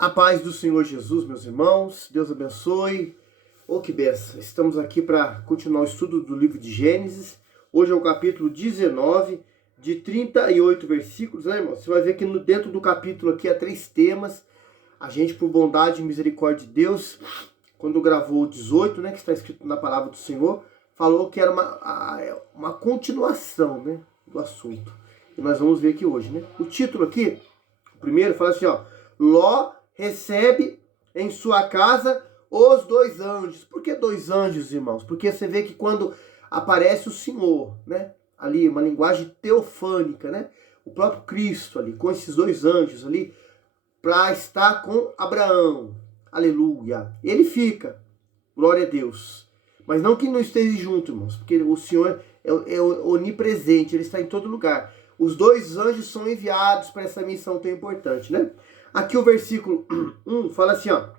A paz do Senhor Jesus, meus irmãos, Deus abençoe. Oh, que benção! Estamos aqui para continuar o estudo do livro de Gênesis. Hoje é o capítulo 19, de 38 versículos, né, irmão? Você vai ver que dentro do capítulo aqui há 3 temas. A gente, por bondade e misericórdia de Deus, quando gravou o 18, né, que está escrito na palavra do Senhor, falou que era uma continuação, né, do assunto. E nós vamos ver aqui hoje, né? O título aqui, o primeiro, fala assim, ó: Ló recebe em sua casa os 2 anjos. Por que 2 anjos, irmãos? Porque você vê que quando aparece o Senhor, né? Ali, uma linguagem teofânica, né? O próprio Cristo ali, com esses 2 anjos ali, para estar com Abraão. Aleluia. Ele fica, glória a Deus. Mas não que não esteja junto, irmãos, porque o Senhor é onipresente, ele está em todo lugar. Os 2 anjos são enviados para essa missão tão importante, né? Aqui o versículo 1 fala assim, ó: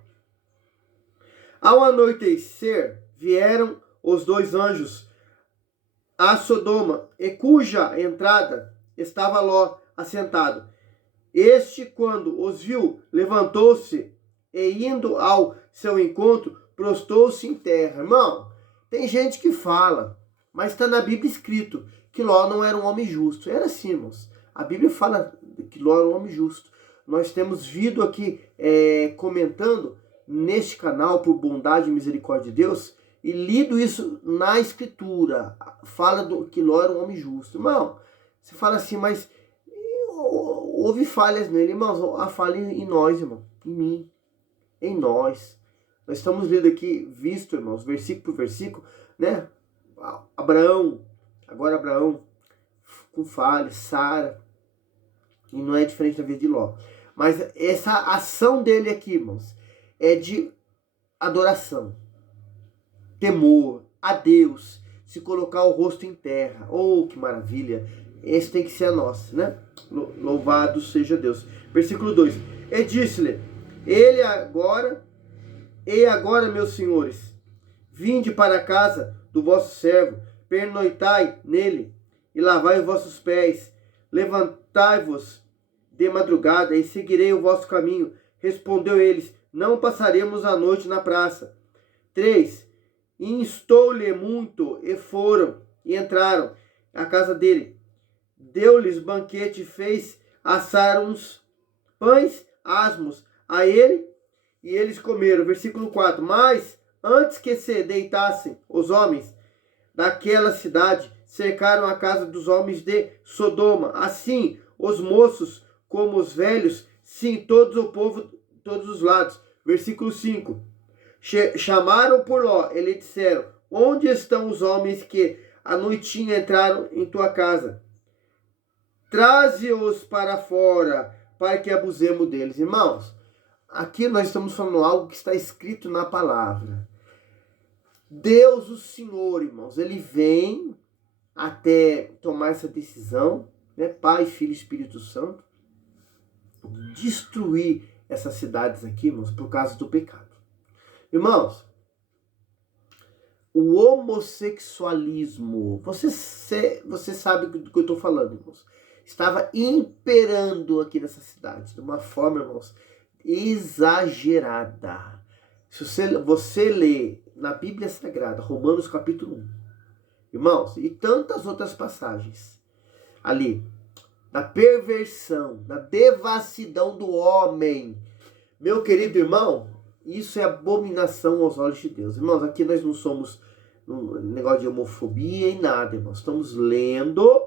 Ao anoitecer vieram os 2 anjos a Sodoma, e cuja entrada estava Ló assentado. Este, quando os viu, levantou-se e, indo ao seu encontro, prostrou-se em terra. Irmão, tem gente que fala, mas está na Bíblia escrito que Ló não era um homem justo. Era assim, irmãos. A Bíblia fala que Ló era um homem justo. Nós temos vindo aqui comentando neste canal, por bondade e misericórdia de Deus, e lido isso na Escritura. Fala que Ló era um homem justo. Irmão, você fala assim, mas houve falhas nele, irmãos. Há falha em nós, irmão. Em mim. Em nós. Nós estamos lendo aqui, visto, irmãos, versículo por versículo, né? Abraão, com falhas, Sara. E não é diferente da vida de Ló. Mas essa ação dele aqui, irmãos, é de adoração, temor a Deus, se colocar o rosto em terra. Oh, que maravilha! Esse tem que ser a nossa, né? Louvado seja Deus. Versículo 2. E disse-lhe, agora, meus senhores, vinde para a casa do vosso servo, pernoitai nele, e lavai os vossos pés, levantai-vos de madrugada, e seguirei o vosso caminho. Respondeu eles, não passaremos a noite na praça. 3. Instou-lhe muito, e foram, e entraram à casa dele. Deu-lhes banquete, fez assar uns pães asmos a ele, e eles comeram. Versículo 4. Mas, antes que se deitassem, os homens daquela cidade cercaram a casa dos homens de Sodoma. Assim, os moços como os velhos, sim, todo o povo, todos os lados. Versículo 5. Chamaram por Ló e lhe disseram, onde estão os homens que à noitinha entraram em tua casa? Traze-os para fora, para que abusemos deles. Irmãos, aqui nós estamos falando algo que está escrito na palavra. Deus, o Senhor, irmãos, ele vem até tomar essa decisão, né? Pai, Filho e Espírito Santo, destruir essas cidades aqui, irmãos, por causa do pecado. Irmãos, o homossexualismo, você sabe do que eu estou falando, irmãos, estava imperando aqui nessa cidade, de uma forma, irmãos, exagerada. Se você lê na Bíblia Sagrada, Romanos capítulo 1, irmãos, e tantas outras passagens ali, da perversão, da devassidão do homem, meu querido irmão, isso é abominação aos olhos de Deus. Irmãos, aqui nós não somos um negócio de homofobia e nada, irmãos. Estamos lendo,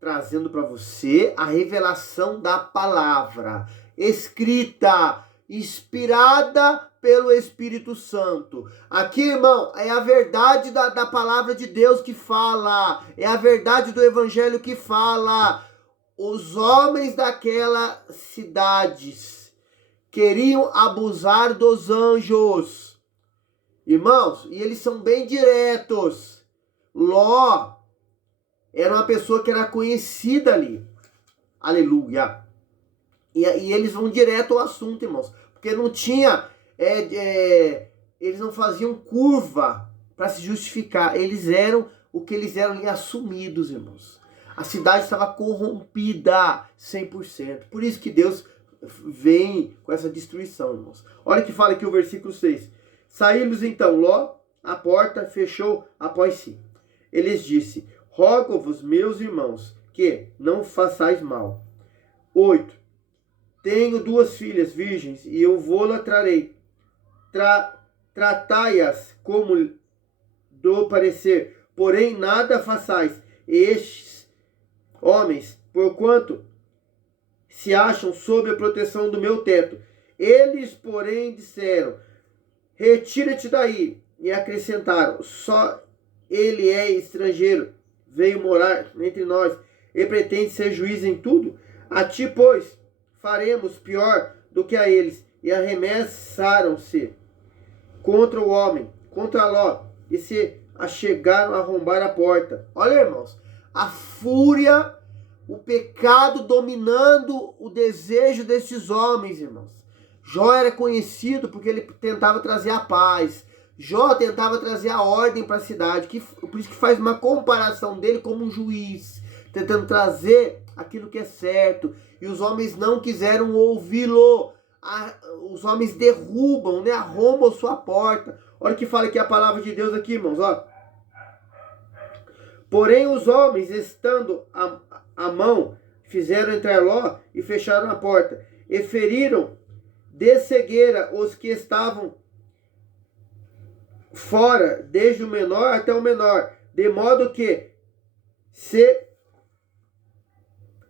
trazendo para você a revelação da palavra, escrita, inspirada pelo Espírito Santo. Aqui, irmão, é a verdade da palavra de Deus que fala, é a verdade do Evangelho que fala. Os homens daquela cidades queriam abusar dos anjos. Irmãos, e eles são bem diretos. Ló era uma pessoa que era conhecida ali. Aleluia. E eles vão direto ao assunto, irmãos. Porque não tinha... eles não faziam curva para se justificar. Eles eram o que eles eram ali, assumidos, irmãos. A cidade estava corrompida 100%. Por isso que Deus vem com essa destruição, irmãos. Olha que fala aqui o versículo 6. Saímos então Ló, a porta fechou após si. Eles disse: rogo-vos, meus irmãos, que não façais mal. 8. Tenho 2 filhas virgens, e eu vou-la trarei. Tratai-as como do parecer, porém nada façais. Estes homens, porquanto se acham sob a proteção do meu teto. Eles, porém, disseram: retira-te daí. E acrescentaram: só ele é estrangeiro, veio morar entre nós, e pretende ser juiz em tudo. A ti, pois, faremos pior do que a eles. E arremessaram-se contra o homem, contra Ló, e se achegaram a arrombar a porta. Olha, irmãos, a fúria, o pecado dominando o desejo desses homens, irmãos. Jó era conhecido porque ele tentava trazer a paz. Jó tentava trazer a ordem para a cidade. Por isso que faz uma comparação dele como um juiz, tentando trazer aquilo que é certo. E os homens não quiseram ouvi-lo. Os homens derrubam, né? Arrombam sua porta. Olha o que fala aqui a palavra de Deus aqui, irmãos. Ó. Porém os homens, estando à mão, fizeram entrar Ló e fecharam a porta. E feriram de cegueira os que estavam fora, desde o menor até o menor, de modo que se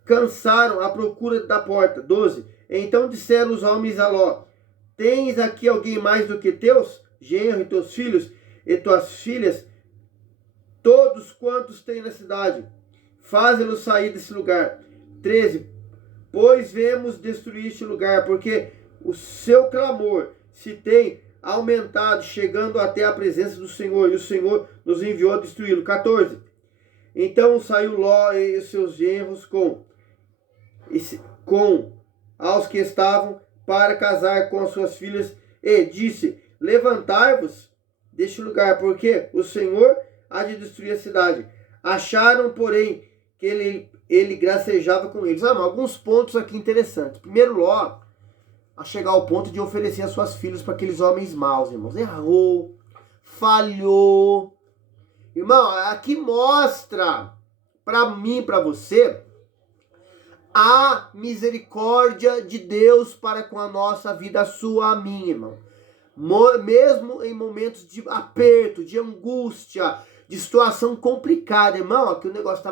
cansaram à procura da porta. 12. Então disseram os homens a Ló: tens aqui alguém mais do que teus genros e teus filhos e tuas filhas, todos quantos têm na cidade? Faze-los sair desse lugar. 13. Pois vemos destruir este lugar, porque o seu clamor se tem aumentado, chegando até a presença do Senhor, e o Senhor nos enviou a destruí-lo. 14. Então saiu Ló e os seus genros com aos que estavam para casar com as suas filhas, e disse: levantai-vos deste lugar, porque o Senhor há de destruir a cidade. Acharam, porém, que ele gracejava com eles. Alguns pontos aqui interessantes. Primeiro, Ló, a chegar ao ponto de oferecer as suas filhas para aqueles homens maus, irmãos. Errou, falhou. Irmão, aqui mostra para mim, para você, a misericórdia de Deus para com a nossa vida, a sua, a minha, irmão. Mesmo em momentos de aperto, de angústia, de situação complicada, irmão, aqui o negócio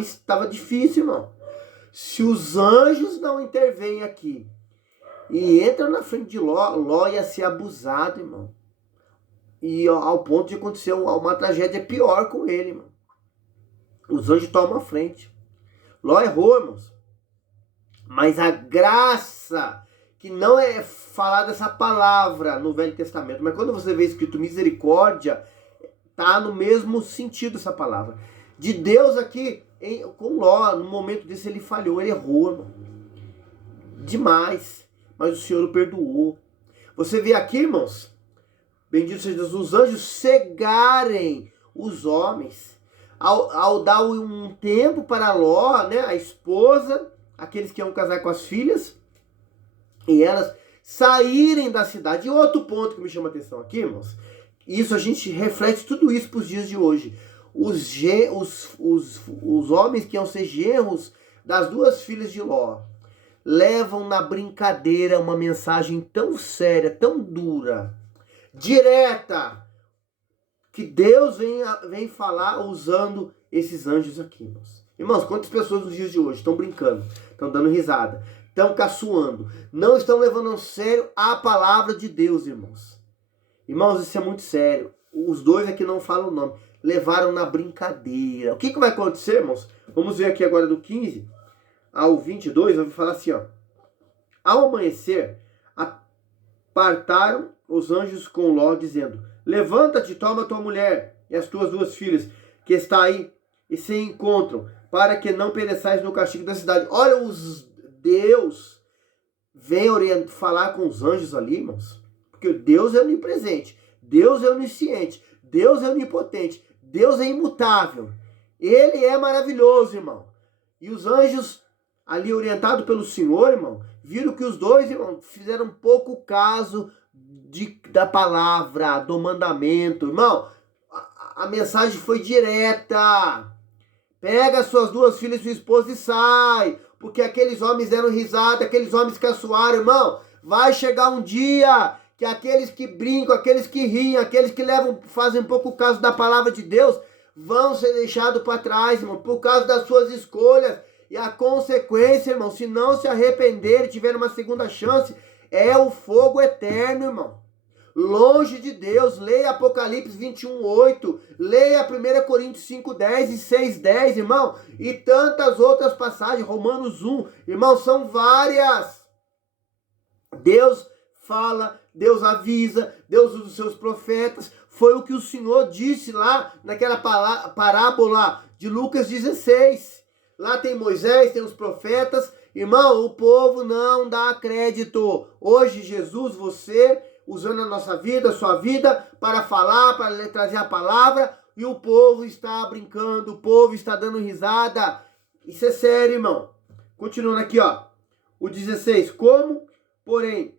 estava difícil, irmão. Se os anjos não intervêm aqui e entram na frente de Ló, Ló ia ser abusado, irmão. E ao ponto de acontecer uma tragédia pior com ele, irmão. Os anjos tomam a frente. Ló errou, irmãos. Mas a graça, que não é falar dessa palavra no Velho Testamento, mas quando você vê escrito misericórdia, tá no mesmo sentido essa palavra. De Deus aqui, com Ló, no momento desse ele falhou, ele errou, irmão. Demais. Mas o Senhor o perdoou. Você vê aqui, irmãos, bendito seja Deus, os anjos cegarem os homens. Ao dar um tempo para Ló, né, a esposa, aqueles que iam casar com as filhas, e elas saírem da cidade. E outro ponto que me chama a atenção aqui, irmãos, isso a gente reflete tudo isso para os dias de hoje. Os homens que iam ser genros das 2 filhas de Ló levam na brincadeira uma mensagem tão séria, tão dura, direta, que Deus vem falar usando esses anjos aqui, irmãos. Irmãos, quantas pessoas nos dias de hoje estão brincando, estão dando risada, estão caçoando, não estão levando a sério a palavra de Deus, irmãos. Irmãos, isso é muito sério. Os 2 aqui não falam o nome. Levaram na brincadeira. O que vai acontecer, irmãos? Vamos ver aqui agora do 15 ao 22, eu vou falar assim, ó. Ao amanhecer, apartaram os anjos com Ló, dizendo: levanta-te, toma tua mulher e as tuas 2 filhas, que está aí, e se encontram, para que não pereçais no castigo da cidade. Olha, Deus vem falar com os anjos ali, irmãos. Porque Deus é onipresente, Deus é onisciente, Deus é onipotente, Deus é imutável. Ele é maravilhoso, irmão. E os anjos ali orientado pelo Senhor, irmão, viram que os dois, irmão, fizeram pouco caso da palavra, do mandamento. Irmão, a mensagem foi direta. Pega suas duas filhas e sua esposa e sai. Porque aqueles homens deram risada, aqueles homens caçoaram, irmão. Vai chegar um dia que aqueles que brincam, aqueles que riem, aqueles que fazem pouco caso da palavra de Deus, vão ser deixados para trás, irmão, por causa das suas escolhas. E a consequência, irmão, se não se arrependerem, tiver uma segunda chance, é o fogo eterno, irmão. Longe de Deus. Leia Apocalipse 21:8, leia 1 Coríntios 5:10 e 6:10, irmão, e tantas outras passagens, Romanos 1, irmão, são várias. Deus fala, Deus avisa, Deus usa os seus profetas. Foi o que o Senhor disse lá naquela parábola de Lucas 16. Lá tem Moisés, tem os profetas. Irmão, o povo não dá crédito. Hoje Jesus, você, usando a nossa vida, a sua vida, para falar, para trazer a palavra, e o povo está brincando, o povo está dando risada. Isso é sério, irmão. Continuando aqui, ó. O 16. Como, porém,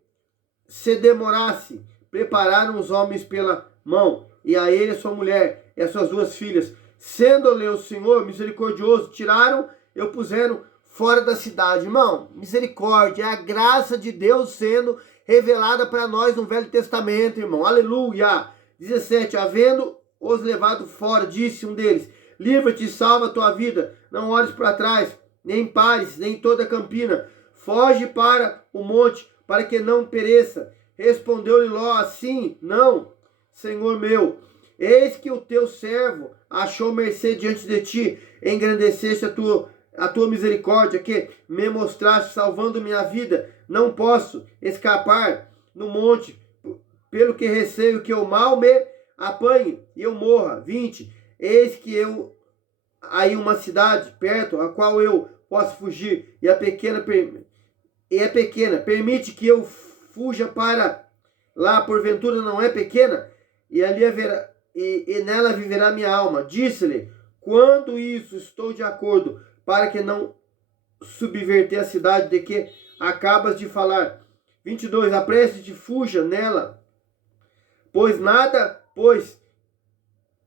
se demorasse, prepararam os homens pela mão, e a ele, a sua mulher, e as suas duas filhas, sendo-lhe o Senhor misericordioso, tiraram e o puseram fora da cidade. Irmão, misericórdia, é a graça de Deus sendo revelada para nós no Velho Testamento, irmão. Aleluia. 17. Havendo-os levado fora, disse um deles: livra-te e salva a tua vida, não olhes para trás, nem pares, nem toda a campina, foge para o monte, para que não pereça. Respondeu-lhe Ló: assim, não, Senhor meu, eis que o teu servo achou mercê diante de ti, engrandeceste a tua misericórdia, que me mostraste, salvando minha vida. Não posso escapar no monte, pelo que receio que o mal me apanhe e eu morra. 20. Eis que eu aí uma cidade perto, a qual eu posso fugir, e é pequena, permite que eu fuja para lá, porventura não é pequena, e ali haverá, e nela viverá minha alma. Disse-lhe: quando isso estou de acordo, para que não subverter a cidade de que acabas de falar. 22. Apresse-te, fuja nela, pois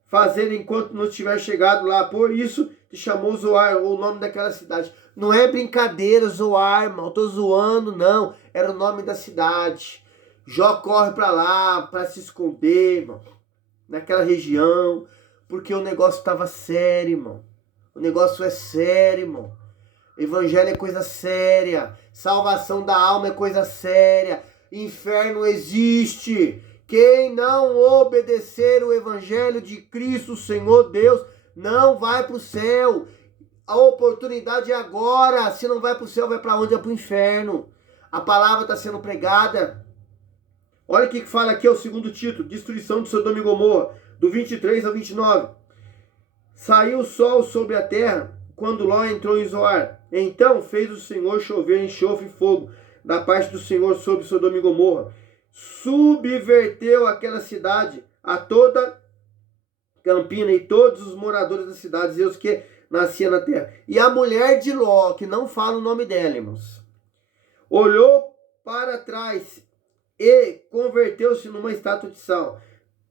fazer enquanto não estiver chegado lá. Por isso te chamou Zoar, o nome daquela cidade. Não é brincadeira, Zoar, irmão, tô zoando, não. Era o nome da cidade. Jó corre para lá, para se esconder, irmão, naquela região, porque o negócio estava sério, irmão. O negócio é sério, irmão. Evangelho é coisa séria. Salvação da alma é coisa séria. Inferno existe. Quem não obedecer o evangelho de Cristo, Senhor Deus, não vai para o céu. A oportunidade é agora. Se não vai para o céu, vai para onde? É para o inferno. A palavra está sendo pregada. Olha o que fala aqui, é o segundo título: destruição de Sodoma e Gomorra, do 23 ao 29. Saiu o sol sobre a terra quando Ló entrou em Zoar. Então fez o Senhor chover enxofre e fogo da parte do Senhor sobre Sodoma e Gomorra. Subverteu aquela cidade, a toda campina e todos os moradores das cidades, e os que nasciam na terra. E a mulher de Ló, que não fala o nome dela, irmãos, olhou para trás e converteu-se numa estátua de sal.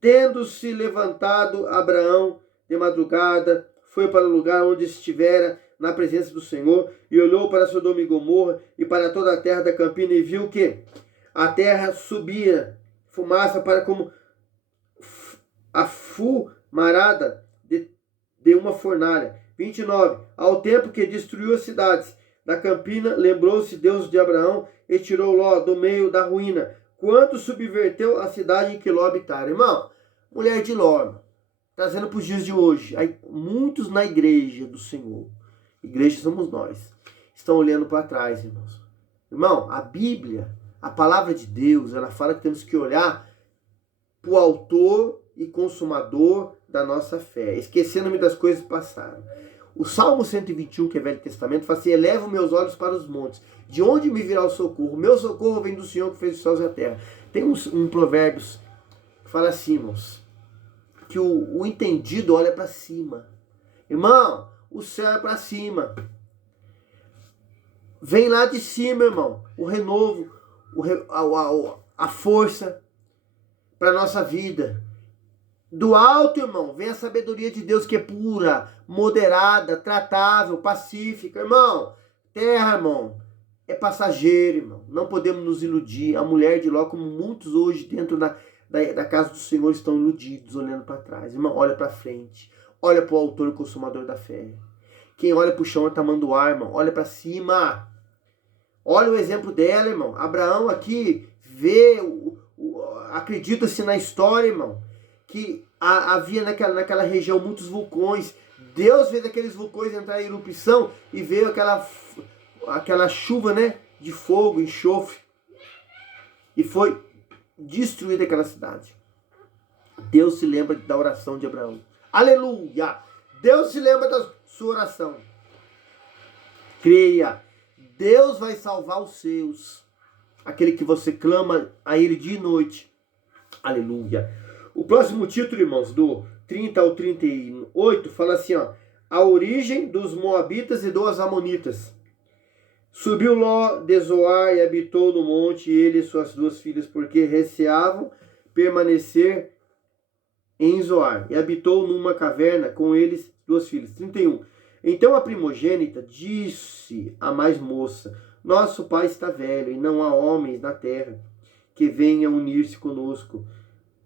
Tendo-se levantado Abraão de madrugada, foi para o lugar onde estivera na presença do Senhor, e olhou para Sodoma e Gomorra e para toda a terra da campina, e viu que a terra subia fumaça para como a fumarada de uma fornalha. 29. Ao tempo que destruiu as cidades da campina, lembrou-se Deus de Abraão e tirou Ló do meio da ruína, quando subverteu a cidade em que Ló habitara. Irmão, mulher de Ló, irmão, trazendo para os dias de hoje, aí, muitos na igreja do Senhor, igreja somos nós, estão olhando para trás, irmãos. Irmão, a Bíblia, a palavra de Deus, ela fala que temos que olhar para o autor e consumador da nossa fé, esquecendo-me das coisas que passaram. O Salmo 121, que é Velho Testamento, fala assim: elevo meus olhos para os montes, de onde me virá o socorro? Meu socorro vem do Senhor que fez os céus e a terra. Tem um Provérbios que fala assim, irmãos, que o entendido olha para cima. Irmão, o céu é para cima. Vem lá de cima, irmão, o renovo, a força para a nossa vida. Do alto, irmão, vem a sabedoria de Deus que é pura, moderada, tratável, pacífica. Irmão, terra, irmão, é passageiro, irmão. Não podemos nos iludir. A mulher de Ló, como muitos hoje dentro da casa do Senhor estão iludidos, olhando para trás. Irmão, olha para frente. Olha para o autor e consumador da fé. Quem olha para o chão é tamanduá, irmão. Olha para cima. Olha o exemplo dela, irmão. Abraão aqui vê, acredita-se na história, irmão, que havia naquela região muitos vulcões. Deus fez aqueles vulcões entrar em erupção e veio aquela chuva, né, de fogo, enxofre. E foi destruída aquela cidade. Deus se lembra da oração de Abraão. Aleluia! Deus se lembra da sua oração. Creia. Deus vai salvar os seus. Aquele que você clama a Ele dia e noite. Aleluia. O próximo título, irmãos, do 30 ao 38, fala assim, ó. A origem dos Moabitas e dos Amonitas. Subiu Ló de Zoar e habitou no monte, ele e suas duas filhas, porque receavam permanecer em Zoar. E habitou numa caverna com eles duas filhas. 31. Então a primogênita disse à mais moça: nosso pai está velho e não há homens na terra que venham unir-se conosco,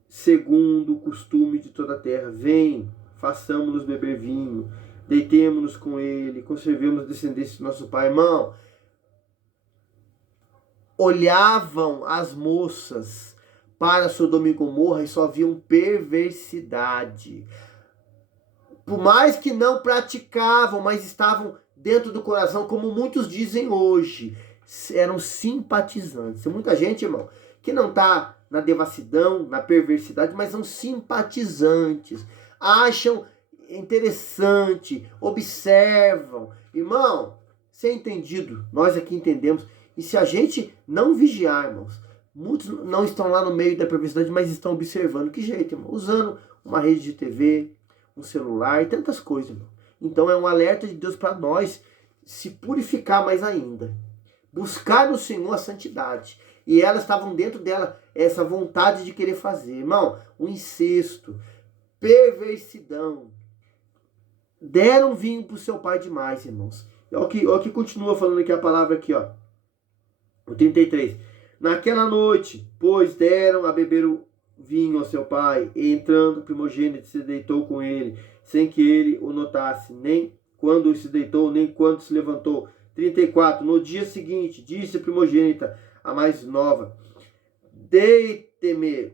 segundo o costume de toda a terra. Vem, façamos-nos beber vinho, deitemo-nos com ele, conservemos a descendência do nosso pai. Irmão, olhavam as moças para Sodoma e Gomorra e só viam perversidade. Por mais que não praticavam, mas estavam dentro do coração, como muitos dizem hoje, eram simpatizantes. Tem muita gente, irmão, que não está na devassidão, na perversidade, mas são simpatizantes. Acham interessante, observam. Irmão, ser entendido, nós aqui entendemos. E se a gente não vigiar, irmãos, muitos não estão lá no meio da perversidade, mas estão observando. Que jeito, irmão? Usando uma rede de TV, um celular e tantas coisas, irmão. Então é um alerta de Deus para nós se purificar mais ainda. Buscar no Senhor a santidade. E elas estavam dentro dela, essa vontade de querer fazer. Irmão, o incesto, perversidão. Deram vinho para o seu pai demais, irmãos. Olha o que continua falando aqui a palavra aqui, ó. O 33. Naquela noite, pois deram a beber o vinho ao seu pai, e entrando o primogênito se deitou com ele, sem que ele o notasse, nem quando se deitou, nem quando se levantou. 34. No dia seguinte, disse a primogênita, a mais nova: deitei-me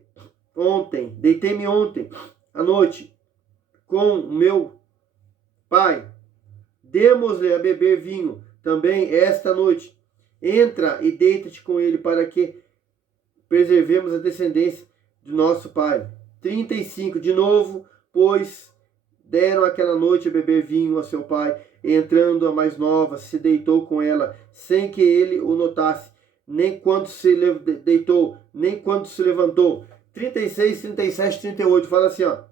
ontem à noite com meu pai, demos-lhe a beber vinho também esta noite. Entra e deita-te com ele, para que preservemos a descendência de nosso pai. 35. De novo, pois deram aquela noite a beber vinho a seu pai, e entrando a mais nova, se deitou com ela, sem que ele o notasse, nem quando se deitou, nem quando se levantou. 36, 37, 38, fala assim, ó.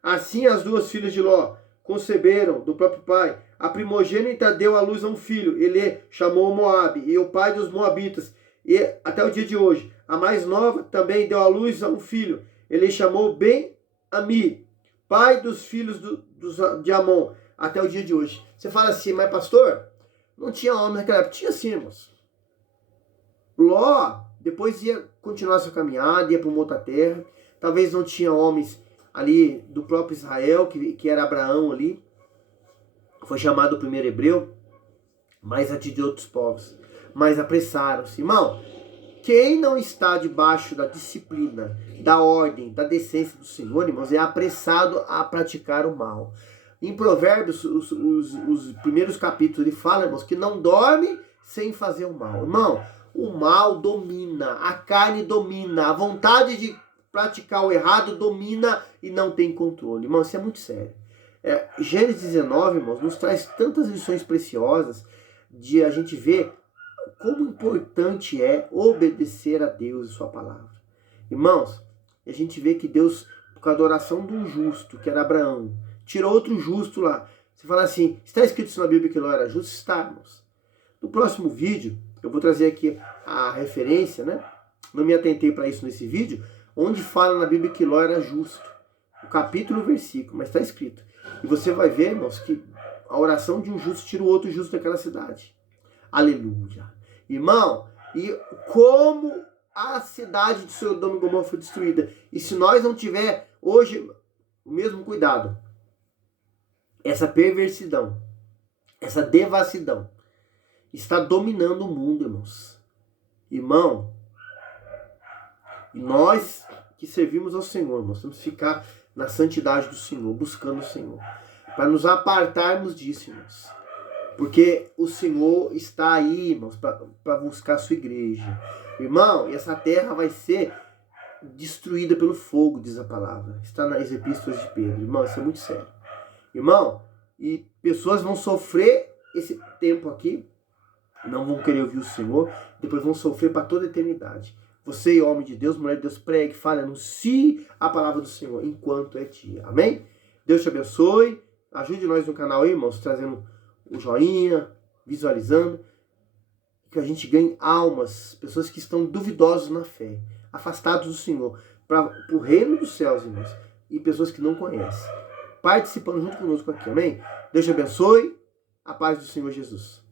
Assim as duas filhas de Ló conceberam do próprio pai. A primogênita deu à luz a um filho, ele chamou Moabe, e o pai dos Moabitas, e até o dia de hoje. A mais nova também deu à luz a um filho, ele chamou Ben-Ami, pai dos filhos de Amon, até o dia de hoje. Você fala assim, mas pastor, não tinha homem naquela época? Tinha sim, irmãos. Ló depois ia continuar sua caminhada, ia para uma outra terra. Talvez não tinha homens ali do próprio Israel, que era Abraão ali. Foi chamado o primeiro hebreu, mas de outros povos. Mas apressaram-se. Irmão, quem não está debaixo da disciplina, da ordem, da decência do Senhor, irmãos, é apressado a praticar o mal. Em Provérbios, os primeiros capítulos, ele fala, irmãos, que não dorme sem fazer o mal. Irmão, o mal domina, a carne domina, a vontade de praticar o errado domina e não tem controle. Irmão, isso é muito sério. Gênesis 19, irmãos, nos traz tantas lições preciosas de a gente ver como importante é obedecer a Deus e sua palavra. Irmãos, a gente vê que Deus, por causa da oração de um justo, que era tirou outro justo lá. Você fala assim, está escrito isso na Bíblia que Ló era justo? Está, irmãos. No próximo vídeo, eu vou trazer aqui a referência, né? Não me atentei para isso nesse vídeo, onde fala na Bíblia que Ló era justo. O capítulo e o versículo, mas está escrito. E você vai ver, irmãos, que a oração de um justo tira o outro justo daquela cidade. Aleluia. Irmão, e como a cidade de Sodoma e Gomorra foi destruída. E se nós não tiver hoje o mesmo cuidado, essa perversidão, essa devassidão, está dominando o mundo, irmãos. Irmão, e nós que servimos ao Senhor, nós temos que ficar na santidade do Senhor, buscando o Senhor, para nos apartarmos disso, irmãos. Porque o Senhor está aí, irmãos, para buscar a sua igreja. Irmão, e essa terra vai ser destruída pelo fogo, diz a palavra. Está nas epístolas de Pedro. Irmão, isso é muito sério. Irmão, e pessoas vão sofrer esse tempo aqui, não vão querer ouvir o Senhor, depois vão sofrer para toda a eternidade. Você, homem de Deus, mulher de Deus, pregue, fale, anuncie a palavra do Senhor enquanto é dia. Amém? Deus te abençoe. Ajude nós no canal aí, irmãos, trazendo o joinha, visualizando, que a gente ganhe almas, pessoas que estão duvidosos na fé, afastados do Senhor, para o reino dos céus, irmãos, e pessoas que não conhecem, participando junto conosco aqui, amém? Deus te abençoe, a paz do Senhor Jesus.